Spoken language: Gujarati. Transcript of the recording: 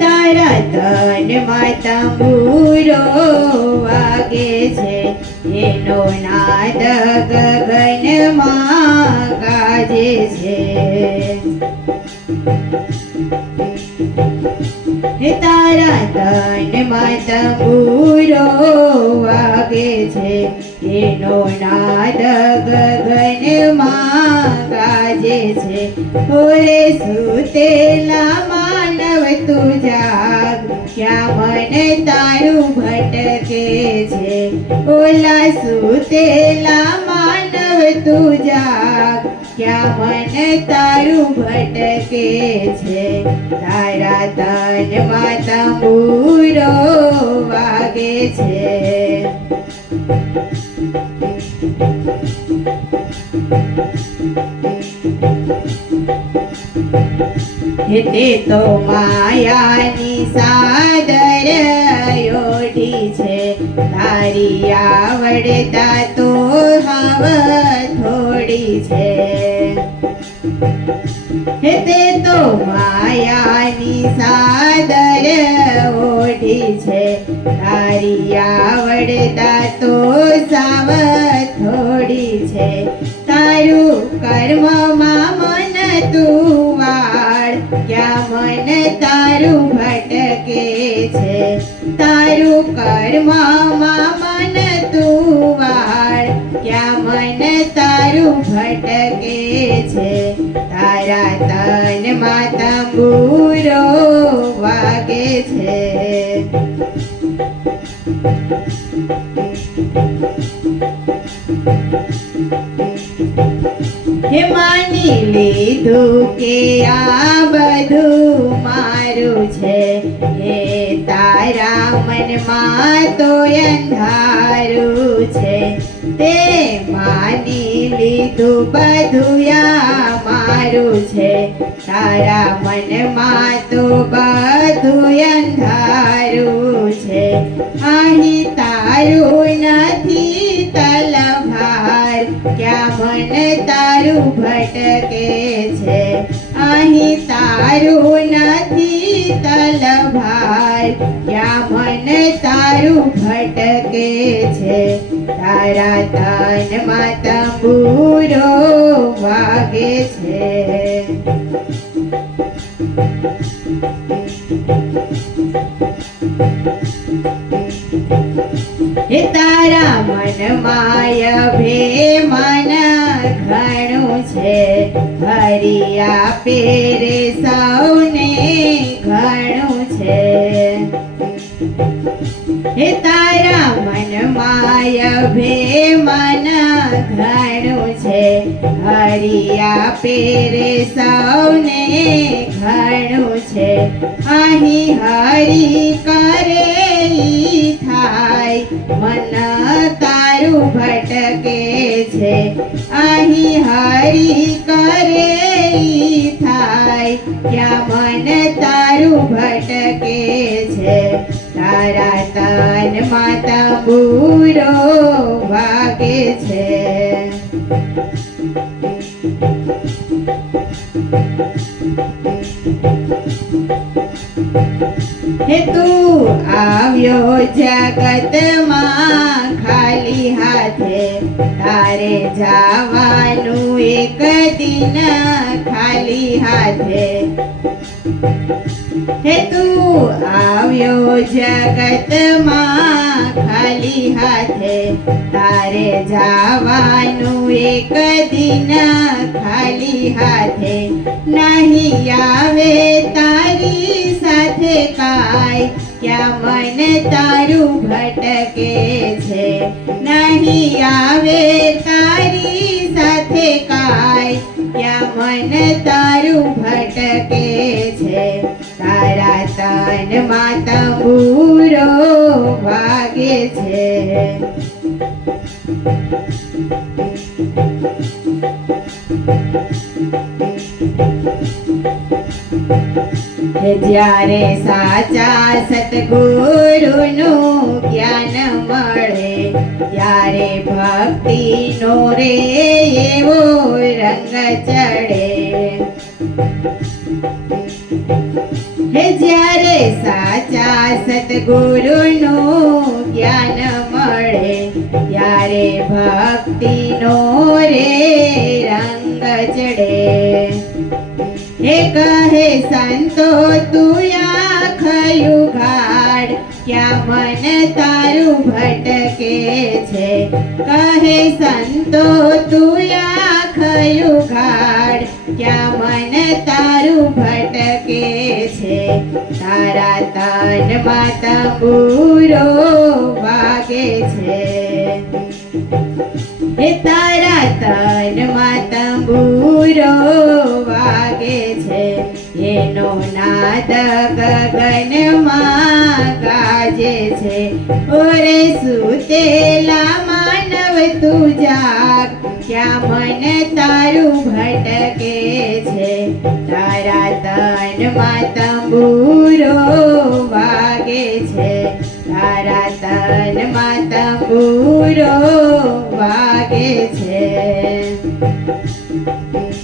તારા તનમાં તંબુરો વાગે છે, એનો નાદ ગગનમાં ગાજે છે. તારા તનમાં તંબુરો વાગે છે, એનો નાદ ગગનમાં ગાજે છે. ઓરે સુતેલા માનવ તું જાગ, ક્યાં મન તારું ભટકે છે. ઓલા સુતેલા માનવ તું જાગ, ક્યાં મન તારું ભટકે છે. તારા તનમાં તંબુરો વાગે છે. તે તો માયાની સાદર ઓઢી છે, તારી આવડતા તો હાવ થોડી છે. તે તો માયાની સાદર ઓઢી છે, તારી આવડતા તો સાવ થોડી છે. તારું કર્મમાં મન તું વાળ, ક્યાં મન તારું ભટકે છે. તારું કર્મમાં મન તું વાળ, ક્યાં મન તારું ભટકે છે. તારા તનમાં તંબુરો વાગે છે. હે માની લીધું કે આ બધું મારું છે, હે તારા મનમાં તો અંધારું છે. તે માની લીધું બધું આ મારું છે, તારા મનમાં તો બધું અંધારું છે. અહીં તારું નથી તલભાર, ક્યાં મન તારું ભટકે છે. અહીં તારું નથી તલભાર, ક્યાં મન તારું ભટકે છે. તારા તનમાં તંબુરો વાગે છે. હે તારા મનમાં અભિમાન ઘણું છે, હરી આપે રે સૌને ઘણું છે. હે તારા મનમાં અભિમાન ઘણું છે, હરી આપે રે સૌને ઘણું છે. અહીં હરી કરે થાય, મન તારું ભટકે છે. અહીં હરી કરે થાય, ક્યાં મન તારું ભટકે છે. તારા તનમાં તંબુરો વાગે છે. હે તું આવ્યો જગતમાં ખાલી હાથે, તારે જવાનું એક દિન ખાલી હાથે. હે તું આવ્યો જગતમાં ખાલી હાથે, તારે જવાનું એક દિન ખાલી હાથે. નહીં આવે તારી સાથે કાય, ક્યાં મન તારું ભટકે છે. નહીં આવે તારી સાથે કાય, ક્યાં મન તારું ભટકે છે. તારા તનમાં તંબુરો વાગે છે. જ્યારે સાચા સતગુરુનું જ્ઞાન મળે, ત્યારે ભક્તિનો રે કેવો રંગ ચડે. હે જ્યારે સાચા સદગુરુનું જ્ઞાન મળે ત્યારે ભક્તિનો રે રંગ ચડે. હે કહે સંતો તું આખયું ઘાડ ક્યાં મન તારું ભટકે છે. કહે સંતો તું આખયું ઘાડ ક્યાં મન તારું ભટકે છે. તારા તનમાં તંબુરો વાગે છે. હે તારા તનમાં તંબુરો વાગે છે. એનો નાદ ગગનમાં ગાજે છે. ઓરે સુતેલા માનવ તું જાગ ક્યાં મન તારું ભટકે છે. તારા તનમાં તંબુરો વાગે છે. તારા તનમાં તંબુરો વાગે છે.